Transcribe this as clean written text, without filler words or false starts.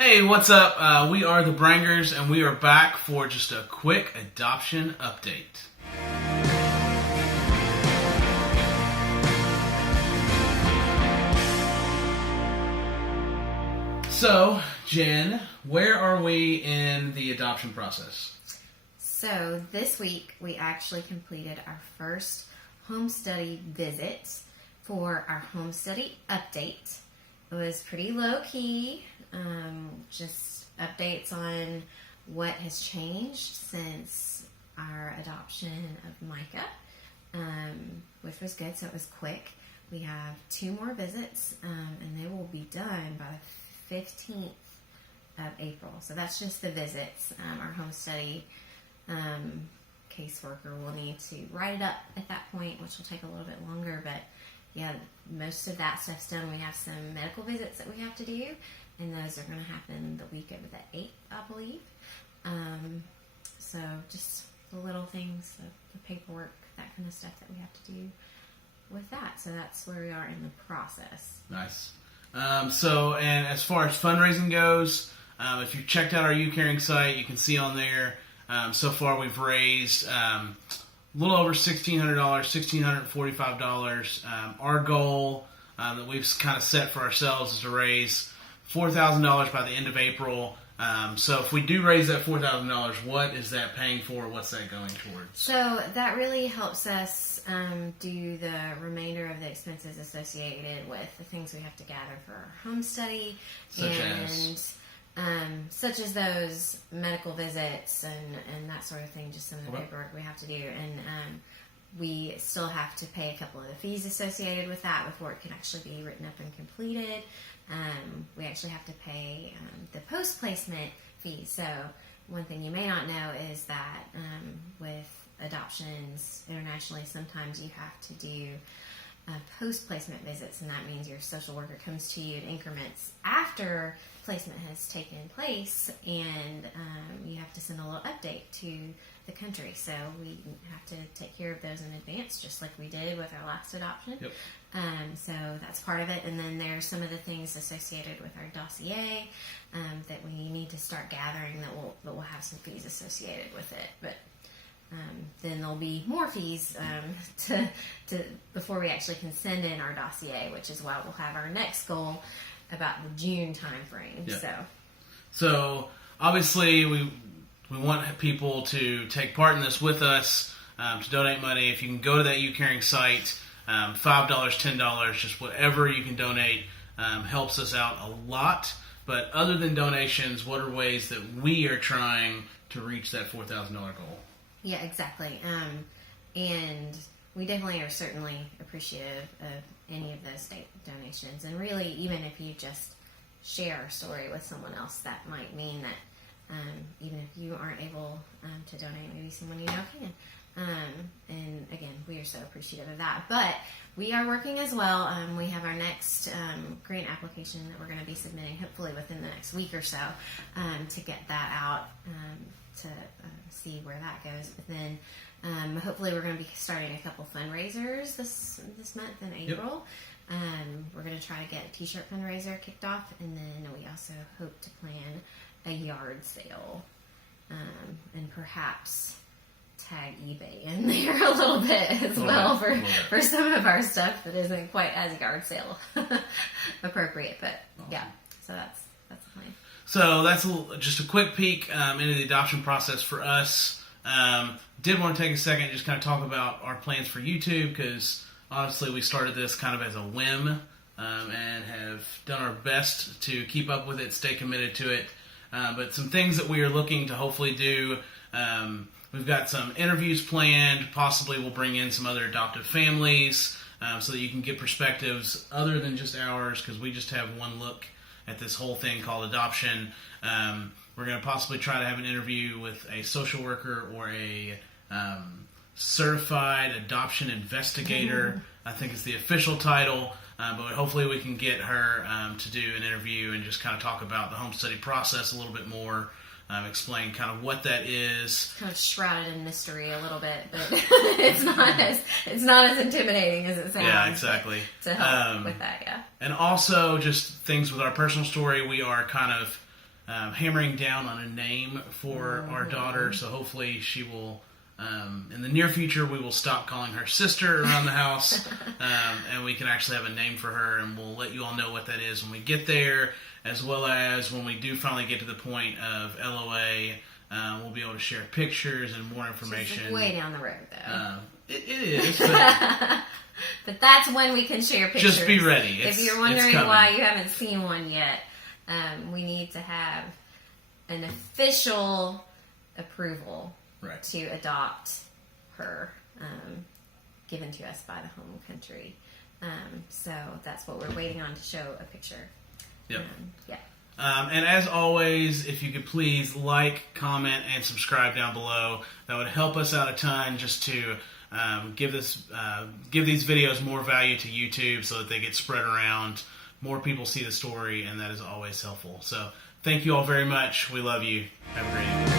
Hey, what's up? We are the Brangers, and we are back for just a quick adoption update. So, Jen, where are we in the adoption process? So this week we actually completed our first home study visit for our home study update. It was pretty low key, just updates on what has changed since our adoption of Micah, which was good. So it was quick. We have 2 more visits, and they will be done by the 15th of April. So that's just the visits. Our home study caseworker will need to write it up at that point, which will take a little bit longer, but yeah, most of that stuff's done. We have some medical visits that we have to do, and those are going to happen the week of the 8th, I believe. So just the little things, the paperwork, that kind of stuff that we have to do with that. So that's where we are in the process. Nice. And as far as fundraising goes, if you've checked out our U-Caring site, you can see on there, so far we've raised a little over $1,600, $1,645. Our goal that we've kind of set for ourselves is to raise $4,000 by the end of April. So if we do raise that $4,000, what is that paying for? What's that going towards? So that really helps us do the remainder of the expenses associated with the things we have to gather for our home study. Such as those medical visits and that sort of thing, just some of the paperwork we have to do. And we still have to pay a couple of the fees associated with that before it can actually be written up and completed. We actually have to pay the post-placement fee. So one thing you may not know is that with adoptions internationally, sometimes you have to do post-placement visits, and that means your social worker comes to you in increments after placement has taken place, and you have to send a little update to the country. So we have to take care of those in advance, just like we did with our last adoption. Yep. So that's part of it. And then there's some of the things associated with our dossier that we need to start gathering that will have some fees associated with it. But then there'll be more fees to before we actually can send in our dossier, which is why we'll have our next goal about the June time frame. Yep. So obviously we want people to take part in this with us, to donate money. If you can go to that U-Caring site, $5, $10, just whatever you can donate helps us out a lot. But other than donations, what are ways that we are trying to reach that $4,000 goal? Yeah, exactly. And we definitely are certainly appreciative of any of those state donations. And really, even if you just share a story with someone else, that might mean that even if you aren't able to donate, maybe someone you know can. And again, we are so appreciative of that. But we are working as well. We have our next grant application that we're going to be submitting, hopefully within the next week or so, to get that out to see where that goes. But then hopefully we're going to be starting a couple fundraisers this month in April. Yep. We're going to try to get a t-shirt fundraiser kicked off, and then we also hope to plan a yard sale, and perhaps tag eBay in there a little bit as well for some of our stuff that isn't quite as yard sale appropriate. But awesome. Yeah, so that's the plan. So that's just a quick peek into the adoption process for us. Did want to take a second and just kind of talk about our plans for YouTube, because honestly we started this kind of as a whim, and have done our best to keep up with it, stay committed to it. But some things that we are looking to hopefully do, we've got some interviews planned. Possibly we'll bring in some other adoptive families so that you can get perspectives other than just ours, because we just have one look at this whole thing called adoption. We're going to possibly try to have an interview with a social worker or a certified adoption investigator, I think is the official title. But hopefully we can get her to do an interview and just kind of talk about the home study process a little bit more, explain kind of what that is. Kind of shrouded in mystery a little bit, but it's not as intimidating as it sounds. Yeah, exactly. To help with that, yeah. And also just things with our personal story. We are kind of hammering down on a name for our daughter. So hopefully she will, in the near future, we will stop calling her sister around the house, and we can actually have a name for her, and we'll let you all know what that is when we get there, as well as when we do finally get to the point of LOA. We'll be able to share pictures and more information. It's way down the road, though. It is, but but that's when we can share pictures. Just be ready. If you're wondering why you haven't seen one yet, we need to have an official approval to adopt her, given to us by the home country. So that's what we're waiting on to show a picture. Yep. Yeah. And as always, if you could please like, comment, and subscribe down below, that would help us out a ton just to give these videos more value to YouTube so that they get spread around, more people see the story, and that is always helpful. So thank you all very much. We love you. Have a great evening.